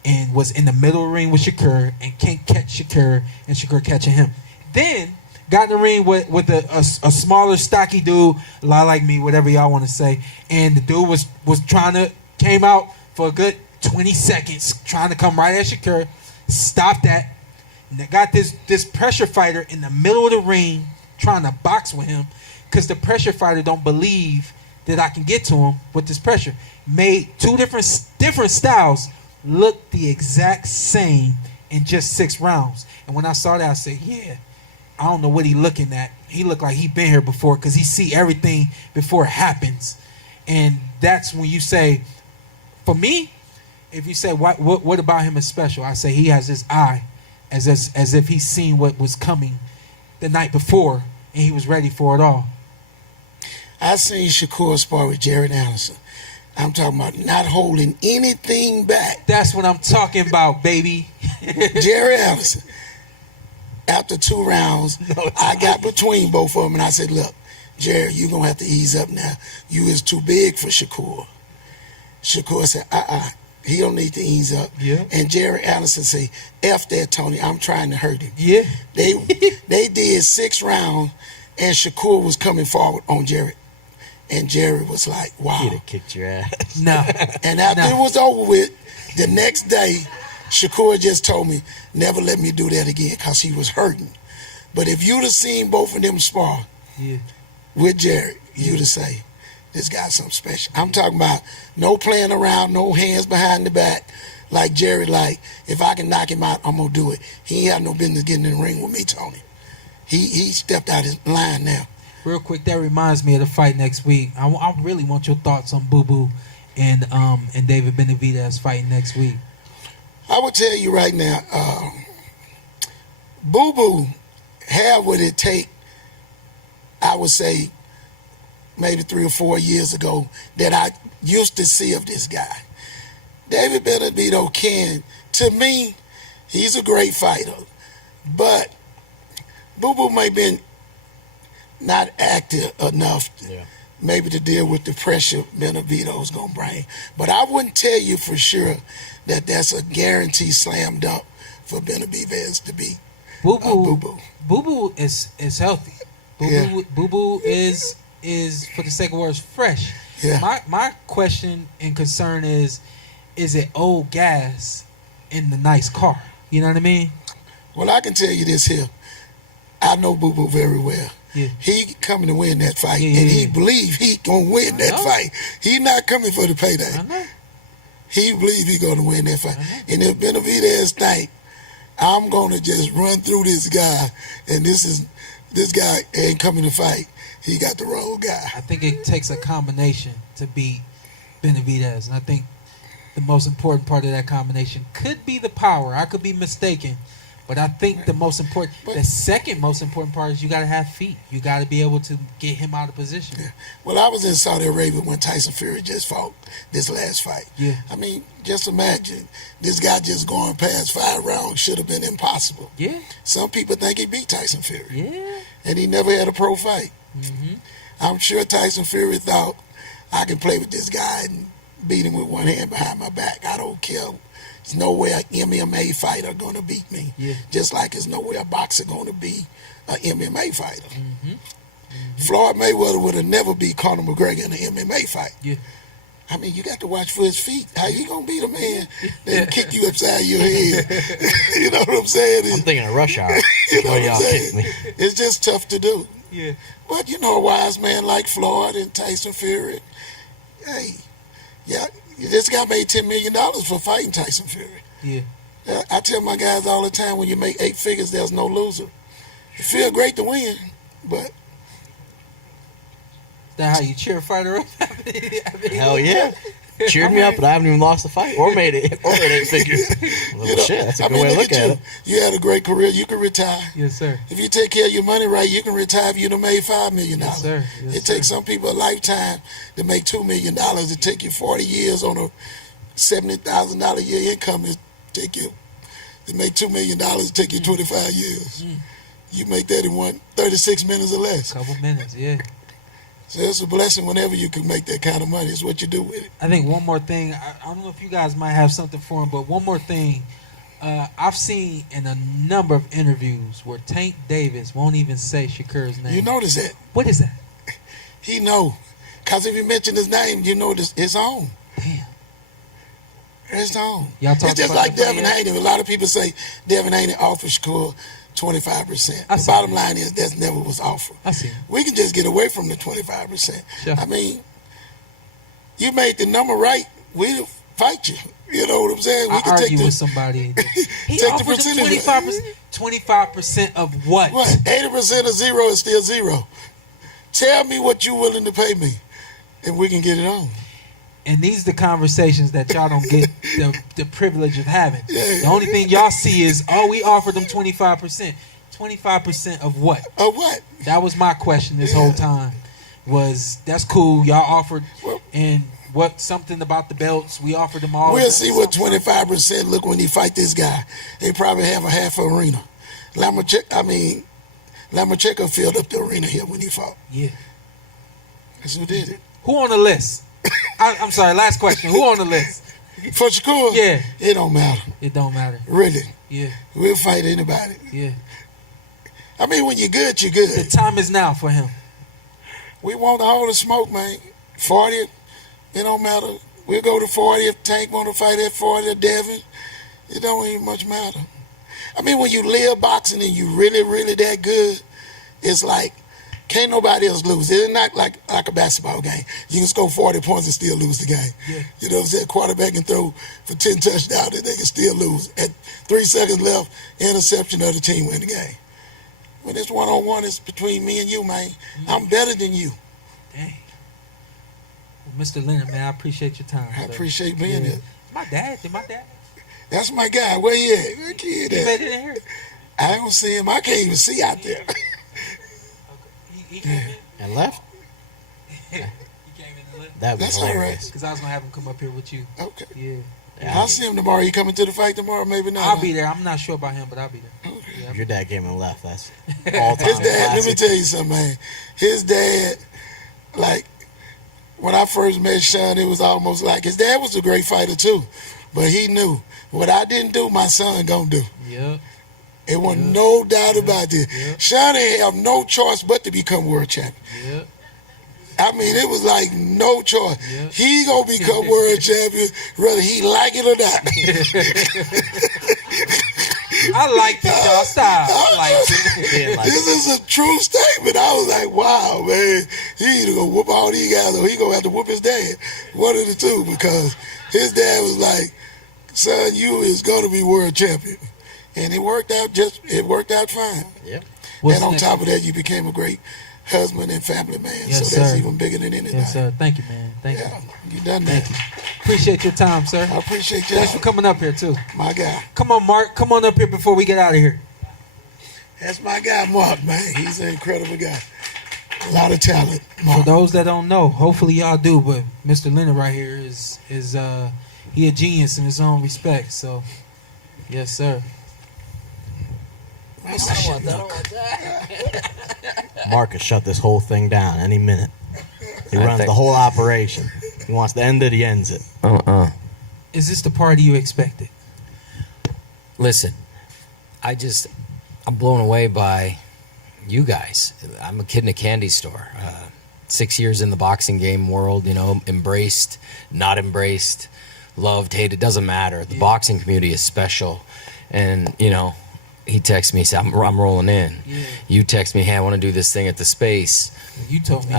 and was in the middle of the ring with Shakur and can't catch Shakur, and Shakur catching him. Then got in the ring with a smaller, stocky dude, a lot like me, whatever y'all want to say. And the dude was came out for a good 20 seconds, trying to come right at Shakur. Stopped that. And they got this pressure fighter in the middle of the ring trying to box with him, because the pressure fighter don't believe that I can get to him with this pressure. Made two different styles look the exact same in just 6 rounds. And when I saw that, I said, yeah, I don't know what he looking at. He looked like he been here before, because he see everything before it happens. And that's when you say, for me, if you say what about him is special, I say he has this eye as if he's seen what was coming the night before and he was ready for it all? I seen Shakur spar with Jared Anderson. I'm talking about not holding anything back. That's what I'm talking about, baby. Jared Anderson. After 2 rounds, I got between both of them and I said, look, Jared, you're going to have to ease up now. You is too big for Shakur. Shakur said, he don't need to ease up. Yeah. And Jared Anderson said, F that, Tony. I'm trying to hurt him. Yeah. They did 6 rounds and Shakur was coming forward on Jared. And Jared was like, wow. He'd have kicked your ass. No. And after it was over with, the next day, Shakur just told me, never let me do that again because he was hurting. But if you'd have seen both of them spar with Jared, you'd have say, this guy's something special. I'm talking about no playing around, no hands behind the back. Like Jared, like, if I can knock him out, I'm going to do it. He ain't have no business getting in the ring with me, Tony. He stepped out his line now. Real quick, that reminds me of the fight next week. I really want your thoughts on Boo Boo and David Benavidez fighting next week. I would tell you right now, Boo Boo had what it take, I would say, maybe 3 or 4 years ago that I used to see of this guy. David Benavidez to me, he's a great fighter, but Boo Boo may have been not active enough maybe to deal with the pressure Benavidez was going to bring. But I wouldn't tell you for sure that that's a guaranteed slam dunk for Benavidez to be Boo Boo. Boo Boo. Boo Boo is healthy. Boo Boo is for the sake of words fresh. Yeah. My question and concern is it old gas in the nice car? You know what I mean? Well, I can tell you this here. I know Boo Boo very well. Yeah. He coming to win that fight, and he believe he gonna win that fight. He not coming for the payday. I know. He believe he gonna win that fight. And if Benavidez think I'm gonna just run through this guy, and this guy ain't coming to fight, he got the wrong guy. I think it takes a combination to beat Benavidez, and I think the most important part of that combination could be the power. I could be mistaken. But I think the second most important part is you got to have feet. You got to be able to get him out of position. Yeah. Well, I was in Saudi Arabia when Tyson Fury just fought this last fight. Yeah. I mean, just imagine this guy just going past 5 rounds should have been impossible. Yeah. Some people think he beat Tyson Fury. Yeah. And he never had a pro fight. Mm-hmm. I'm sure Tyson Fury thought, I can play with this guy and beat him with one hand behind my back. I don't care. There's no way an MMA fighter going to beat me. Yeah. Just like there's no way a boxer going to be an MMA fighter. Mm-hmm. Mm-hmm. Floyd Mayweather would have never beat Conor McGregor in an MMA fight. Yeah. I mean, you got to watch for his feet. How you going to beat a man that kick you upside your head? You know what I'm saying? I'm thinking of Rush Hour. You know what I'm y'all saying? kick me. It's just tough to do. Yeah. But, you know, a wise man like Floyd and Tyson Fury, hey, yeah, this guy made $10 million for fighting Tyson Fury. Yeah. I tell my guys all the time, when you make 8 figures, there's no loser. It feel great to win, but... Is that how you cheer a fighter up? Hell yeah. Cheered me up, but I haven't even lost the fight or made 8 figures. Well, You know, shit, that's a good way to look at it. You had a great career. You can retire. Yes, sir. If you take care of your money right, you can retire if you'd have made $5 million. Yes, sir. Yes, It takes some people a lifetime to make $2 million. It take you 40 years on a $70,000 a year income. To make $2 million, it take you 25 years. You make that in 36 minutes or less. Couple minutes, yeah. So it's a blessing whenever you can make that kind of money. It's what you do with it. I think one more thing. I don't know if you guys might have something for him, but one more thing. I've seen in a number of interviews where Tank Davis won't even say Shakur's name. You notice that? What is that? He know. Because if you mention his name, you know it's on. Damn. It's on. Y'all talking It's just about like the fight Devin yet? Haney. A lot of people say Devin Haney offered Shakur 25%. I The see. bottom line is that never was offered. I see. We can just get away from the 25%. Sure. I mean, you made the number right, we'll fight you. You know what I'm saying? We I can argue take with somebody. He take the offered him percentage. 25% of what? What? 80% of zero is still 0. Tell me what you're willing to pay me, and we can get it on. And these are the conversations that y'all don't get the privilege of having. The only thing y'all see is, we offered them 25%. 25% of what? Of what? That was my question this whole time. That's cool. Y'all offered, and what, something about the belts. We offered them all. We'll see what 25% look when he fight this guy. They probably have a half arena. Lomachenko filled up the arena here when he fought. Yeah. That's who did it. Who on the list? I'm sorry, last question. Who on the list? For Shakur? Yeah. It don't matter. It don't matter. Really. Yeah. We'll fight anybody. Yeah. I mean, when you're good, you're good. The time is now for him. We want all the smoke, man. 40, it don't matter. We'll go to 40 if Tank want to fight at 40 or Devin. It don't even much matter. I mean, when you live boxing and you really, really that good, it's like, can't nobody else lose. It's not like a basketball game. You can score 40 points and still lose the game. Yeah. You know what I'm saying? Quarterback can throw for 10 touchdowns and they can still lose. At 3 seconds left, interception of the team win the game. When it's one-on-one, it's between me and you, man. I'm better than you. Dang. Well, Mr. Leonard, man, I appreciate your time. I appreciate being here. My dad. Did my dad? That's my guy. Where he at? Where kid He at? made it in here. I don't see him. I can't even see out there. He came in. And left? He came in and left. That was That's all hilarious. right. Because I was going to have him come up here with you. Okay. Yeah. Yeah, I'll see him tomorrow. He coming to the fight tomorrow? Maybe not. I'll be there. I'm not sure about him, but I'll be there. Okay. Yeah. If your dad came and left, that's all time. His dad, let me classic. tell you something, man. His dad, like, when I first met Shawn, it was almost like his dad was a great fighter too, but he knew what I didn't do, my son gonna do. Yep. It wasn't no doubt about this. Yep. Shawn ain't have no choice but to become world champion. Yep. I mean, it was like no choice. Yep. He gonna become world champion, whether he like it or not. I like this y'all style. I like it. Yeah, like- This is a true statement. I was like, wow, man. He either gonna whoop all these guys or he gonna have to whoop his dad. One of the two, because his dad was like, son, you is gonna be world champion. And it worked out fine. Yep. What's and on next? top of that, you became a great husband and family man. Yes, so that's sir. even bigger than anything. Yes, sir. Thank you, man. Thank Yeah, you. you done that. Appreciate your time, sir. I appreciate you. Thanks for coming up here, too. My guy. Come on, Mark. Come on up here before we get out of here. That's my guy, Mark, man. He's an incredible guy. A lot of talent, For Mark. those that don't know, hopefully y'all do, but Mr. Leonard right here is he a genius in his own respect. So, yes, sir. Mark has shut this whole thing down any minute. He I runs think- the whole operation. He wants to end it, he ends it. Is this the party you expected? Listen, I'm blown away by you guys. I'm a kid in a candy store. 6 years in the boxing game world, embraced, not embraced, loved, hated, doesn't matter. The boxing community is special. And, he texts me, said, I'm rolling in. Yeah. You text me, hey, I want to do this thing at the space. You told me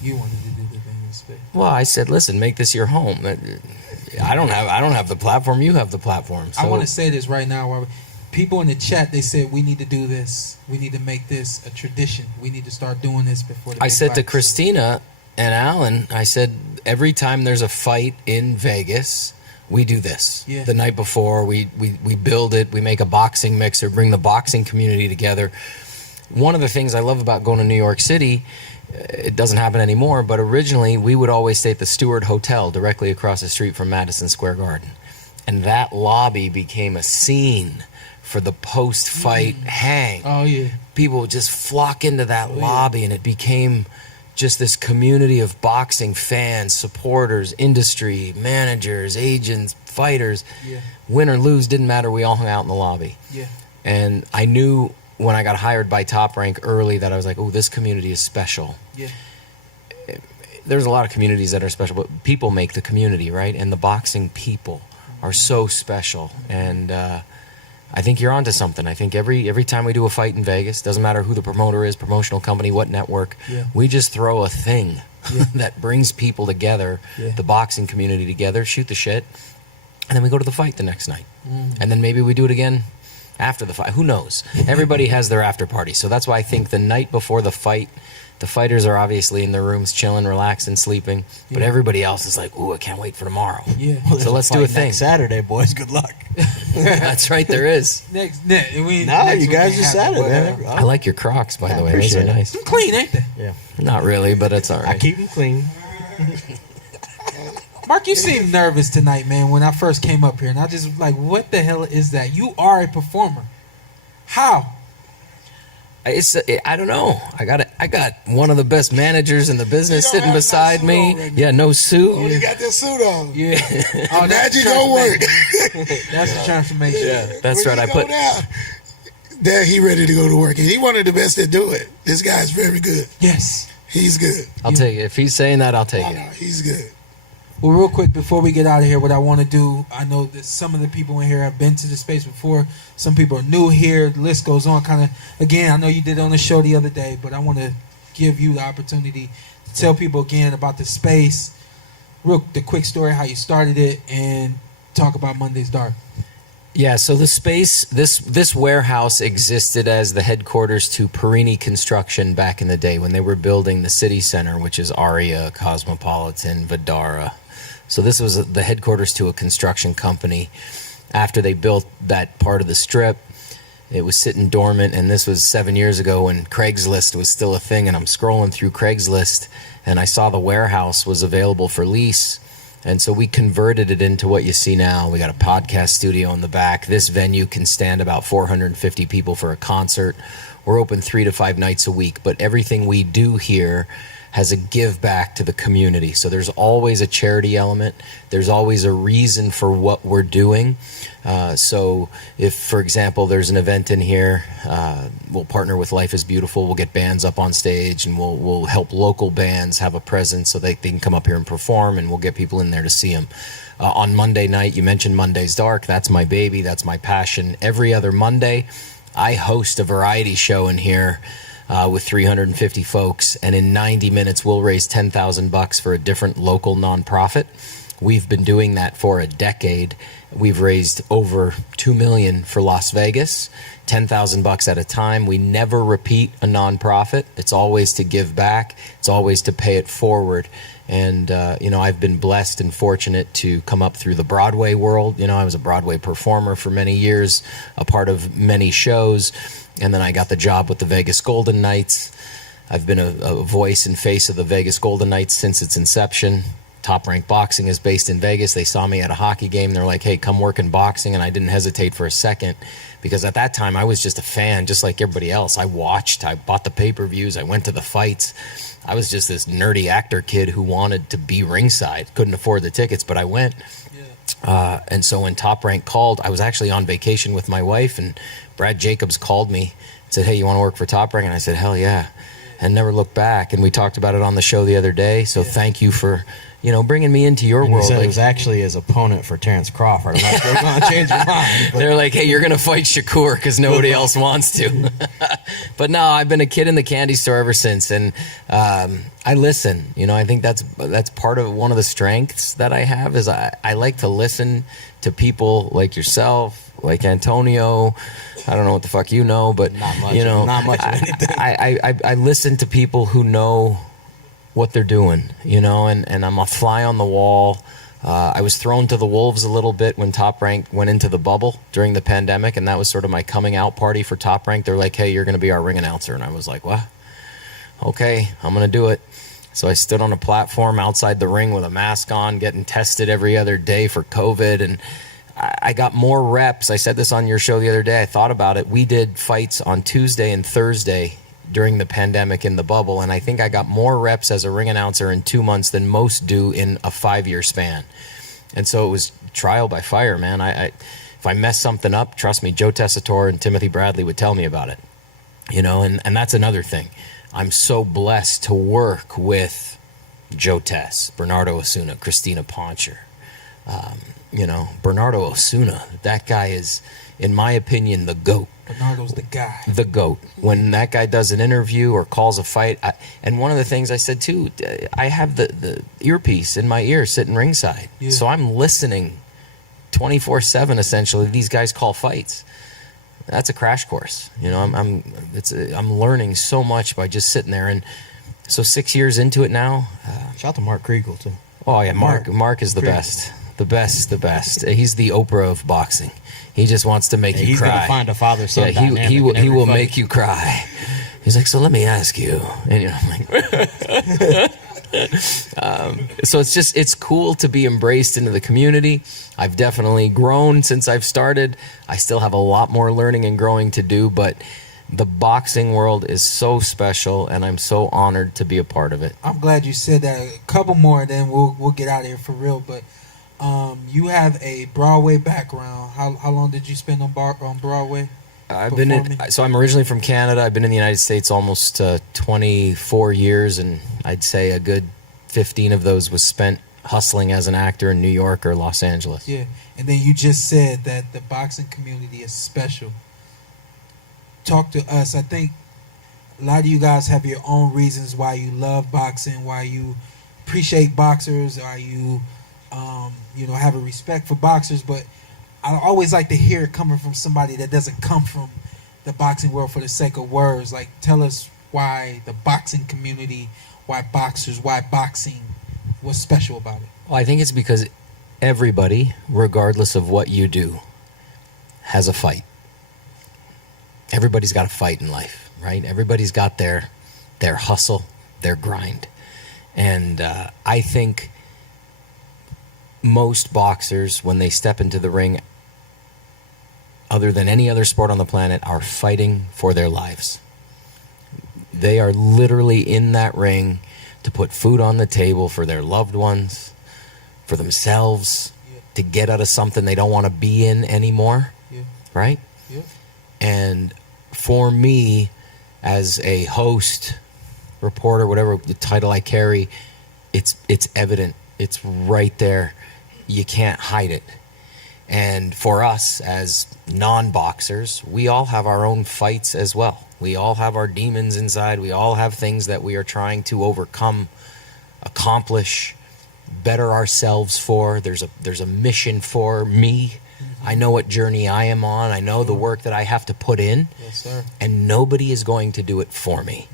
you wanted to do the thing in space. Well, I said, listen, make this your home. I don't have the platform. You have the platform. So I want to say this right now. While people in the chat, they said we need to do this. We need to make this a tradition. We need to start doing this before the I big said to fights. Christina and Alan, I said, every time there's a fight in Vegas, we do this. Yeah. The night before, we build it. We make a boxing mixer, bring the boxing community together. One of the things I love about going to New York City, it doesn't happen anymore, but originally we would always stay at the Stewart Hotel directly across the street from Madison Square Garden. And that lobby became a scene for the post-fight hang. Oh yeah. People would just flock into that lobby, and it became just this community of boxing fans, supporters, industry, managers, agents, fighters. Yeah. Win or lose, didn't matter. We all hung out in the lobby. Yeah. And I knew when I got hired by Top Rank early that I was like, oh, this community is special. Yeah. There's a lot of communities that are special, but people make the community, right? And the boxing people are so special. And I think you're onto something. I think every time we do a fight in Vegas, doesn't matter who the promoter is, promotional company, what network, Yeah. we just throw a thing Yeah. that brings people together, Yeah. the boxing community together, shoot the shit, and then we go to the fight the next night. Mm. And then maybe we do it again after the fight. Who knows? Everybody has their after party. So that's why I think the night before the fight The fighters are obviously in their rooms chilling, relaxing, sleeping, but everybody else is like, "Ooh, I can't wait for tomorrow." Yeah. Well, So let's do a fight thing. next Saturday, boys. Good luck. That's right, there is. Next, No, you guys just said it, man. I like your Crocs, by the way. Those appreciate are it. nice. I'm clean, ain't they? Yeah, Not really, but it's all I right. keep them clean. Mark, you seemed nervous tonight, man, when I first came up here. And I just like, what the hell is that? You are a performer. How? I don't know. I got one of the best managers in the business You don't sitting have no beside suit me. on right now. Yeah, no suit. Oh, you got that suit on. Yeah. Oh, Magic don't work. That's the transformation. Yeah, that's When right. you go down, there he ready to go to work. And he one of the best that do it. This guy's very good. Yes. He's good. I'll take it. If he's saying that, I'll take No, it. no, he's good. Well, real quick, before we get out of here, what I want to do, I know that some of the people in here have been to the space before. Some people are new here. The list goes on. Kind of, again, I know you did it on the show the other day, but I want to give you the opportunity to tell people again about the space, the quick story, how you started it, and talk about Monday's Dark. Yeah, so the space, this warehouse existed as the headquarters to Perini Construction back in the day when they were building the city center, which is Aria, Cosmopolitan, Vidara. So this was the headquarters to a construction company. After they built that part of the strip, it was sitting dormant, and this was 7 years ago when Craigslist was still a thing, and I'm scrolling through Craigslist, and I saw the warehouse was available for lease. And so we converted it into what you see now. We got a podcast studio in the back. This venue can stand about 450 people for a concert. We're open 3 to 5 nights a week, but everything we do here has a give back to the community. So there's always a charity element. There's always a reason for what we're doing. So if, for example, there's an event in here, we'll partner with Life is Beautiful. We'll get bands up on stage, and we'll help local bands have a presence so they can come up here and perform, and we'll get people in there to see them. On Monday night, you mentioned Monday's Dark. That's my baby. That's my passion. Every other Monday, I host a variety show in here with 350 folks, and in 90 minutes, we'll raise $10,000 for a different local nonprofit. We've been doing that for a decade. We've raised over $2 million for Las Vegas, $10,000 at a time. We never repeat a nonprofit. It's always to give back. It's always to pay it forward. And, I've been blessed and fortunate to come up through the Broadway world. I was a Broadway performer for many years, a part of many shows. And then I got the job with the Vegas Golden Knights. I've been a voice and face of the Vegas Golden Knights since its inception. Top Rank Boxing is based in Vegas. They saw me at a hockey game. They're like, hey, come work in boxing. And I didn't hesitate for a second, because at that time I was just a fan, just like everybody else. I watched, I bought the pay-per-views, I went to the fights. I was just this nerdy actor kid who wanted to be ringside. Couldn't afford the tickets, but I went. And so when Top Rank called, I was actually on vacation with my wife, and Brad Jacobs called me and said, hey, you want to work for Top Rank? And I said, hell yeah. And never looked back. And we talked about it on the show the other day. So thank you for, bringing me into your And world. he said Like, it was actually his opponent for Terrence Crawford. I'm not sure he's going to change your mind. But they're like, hey, you're going to fight Shakur because nobody else wants to. But no, I've been a kid in the candy store ever since. And I listen. I think that's part of one of the strengths that I have is I like to listen to people like yourself, like Antonio. I don't know what the fuck but Not much. Not much of anything. I listen to people who know what they're doing, and I'm a fly on the wall. I was thrown to the wolves a little bit when Top Rank went into the bubble during the pandemic, and that was sort of my coming out party for Top Rank. They're like, hey, you're going to be our ring announcer. And I was like, what? Okay, I'm going to do it. So I stood on a platform outside the ring with a mask on, getting tested every other day for COVID, and I got more reps. I said this on your show the other day. I thought about it. We did fights on Tuesday and Thursday during the pandemic in the bubble, and I think I got more reps as a ring announcer in 2 months than most do in a 5-year span. And so it was trial by fire, man. If I messed something up, trust me, Joe Tessitore and Timothy Bradley would tell me about it. And that's another thing. I'm so blessed to work with Joe Tess, Bernardo Osuna, Christina Poncher. Bernardo Osuna, that guy is, in my opinion, the GOAT. Bernardo's the guy. The GOAT. When that guy does an interview or calls a fight, and one of the things I said too, I have the earpiece in my ear sitting ringside. Yeah. So I'm listening 24/7 essentially. These guys call fights. That's a crash course. I'm learning so much by just sitting there. And So 6 years into it now. Shout out to Mark Kriegel too. Oh yeah, Mark is the best. The best. He's the Oprah of boxing. He just wants to make you he's cry. He's gonna find a father-son dynamic. He will make you cry. He's like, so let me ask you, and I'm like, so it's cool to be embraced into the community. I've definitely grown since I've started. I still have a lot more learning and growing to do, but the boxing world is so special, and I'm so honored to be a part of it. I'm glad you said that. A couple more, then we'll get out of here for real. But you have a Broadway background. How long did you spend on Broadway? So I'm originally from Canada. I've been in the United States almost 24 years, and I'd say a good 15 of those was spent hustling as an actor in New York or Los Angeles. Yeah, and then you just said that the boxing community is special. Talk to us. I think a lot of you guys have your own reasons why you love boxing, why you appreciate boxers, why you have a respect for boxers, but I always like to hear it coming from somebody that doesn't come from the boxing world for the sake of words. Like, tell us why the boxing community, why boxers, why boxing, what's special about it. Well, I think it's because everybody, regardless of what you do, has a fight. Everybody's got a fight in life, right? Everybody's got their hustle, their grind. And I think most boxers, when they step into the ring, other than any other sport on the planet, are fighting for their lives. They are literally in that ring to put food on the table for their loved ones, for themselves, to get out of something they don't want to be in anymore, right? Yeah. And for me, as a host, reporter, whatever the title I carry, it's evident. It's right there. You can't hide it. And for us as non-boxers, we all have our own fights as well. We all have our demons inside. We all have things that we are trying to overcome, accomplish, better ourselves for. There's a mission for me. I know what journey I am on. I know the work that I have to put in. Yes, sir. And nobody is going to do it for me.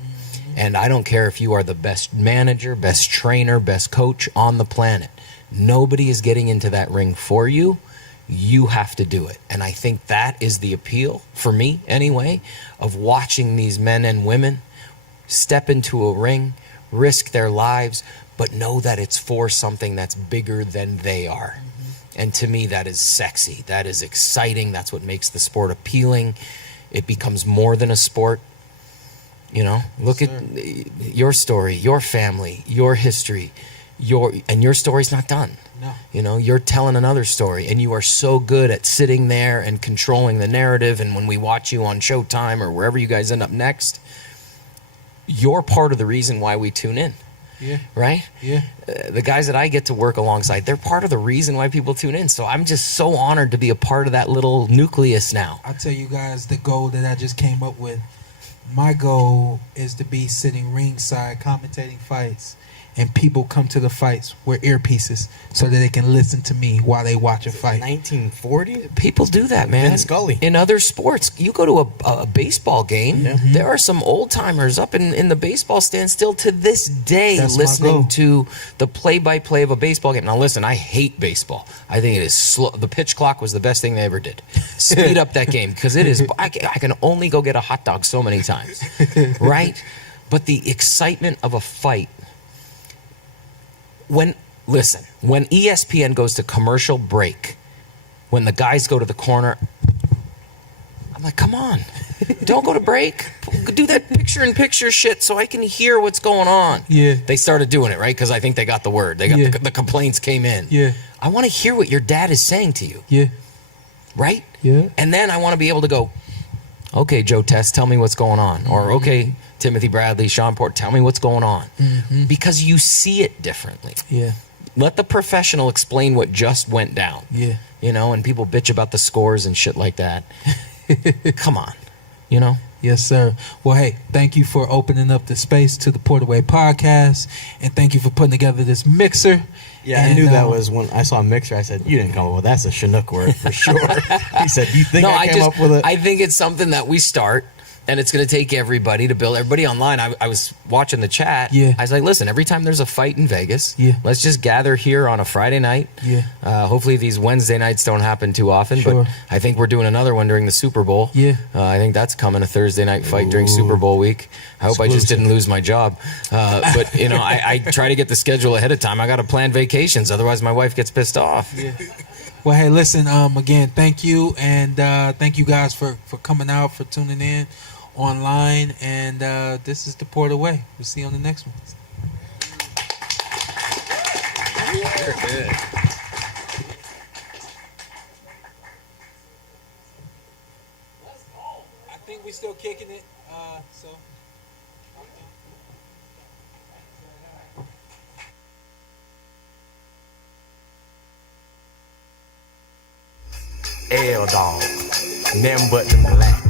And I don't care if you are the best manager, best trainer, best coach on the planet. Nobody is getting into that ring for you. You have to do it. And I think that is the appeal, for me anyway, of watching these men and women step into a ring, risk their lives, but know that it's for something that's bigger than they are. And to me, that is sexy. That is exciting. That's what makes the sport appealing. It becomes more than a sport. Look at your story, your family, your history, and your story's not done. No. You're telling another story, and you are so good at sitting there and controlling the narrative. And when we watch you on Showtime or wherever you guys end up next, you're part of the reason why we tune in. Yeah. Right? Yeah. The guys that I get to work alongside, they're part of the reason why people tune in. So I'm just so honored to be a part of that little nucleus now. I'll tell you guys the goal that I just came up with. My goal is to be sitting ringside commentating fights, and people come to the fights with earpieces so that they can listen to me while they watch a fight. 1940? People do that, man. Vince Scully. In other sports, you go to a baseball game, there are some old-timers up in the baseball stand still to this day. That's my listening goal. to the play-by-play of a baseball game. Now, listen, I hate baseball. I think it is slow. The pitch clock was the best thing they ever did. Speed up that game, because it is. I can only go get a hot dog so many times, right? But the excitement of a fight, when ESPN goes to commercial break, when the guys go to the corner, I'm like, come on, don't go to break. Do that picture-in-picture shit so I can hear what's going on. Yeah. They started doing it, right? Because I think they got the word. They got the complaints came in. Yeah. I want to hear what your dad is saying to you. Yeah. Right? Yeah. And then I want to be able to go, okay, Joe Test, tell me what's going on. Or, okay, Timothy Bradley, Shawn Porter, tell me what's going on. Because you see it differently. Yeah. Let the professional explain what just went down. Yeah. And people bitch about the scores and shit like that. Come on. Yes, sir. Well, hey, thank you for opening up the space to the PorterWay Podcast, and thank you for putting together this mixer. Yeah, I knew that was when I saw a mixer. I said, "You didn't come up with that. That's a Shunock word for sure." He said, "Do you think I came up with it?" I think it's something that we start. And it's going to take everybody to build everybody online. I was watching the chat. Yeah. I was like, listen, every time there's a fight in Vegas, Yeah. let's just gather here on a Friday night. Yeah. Hopefully these Wednesday nights don't happen too often, Sure. but I think we're doing another one during the Super Bowl. Yeah. I think that's coming, a Thursday night fight during Super Bowl week. I hope I just didn't lose my job. But, you know, I try to get the schedule ahead of time. I got to plan vacations. Otherwise, my wife gets pissed off. Yeah. Well, hey, listen, again, thank you. And thank you guys for coming out, for tuning in online. And this is the PorterWay. We'll see you on the next one. You're good. I think we're still kicking it. So. L dog, nothing but the black.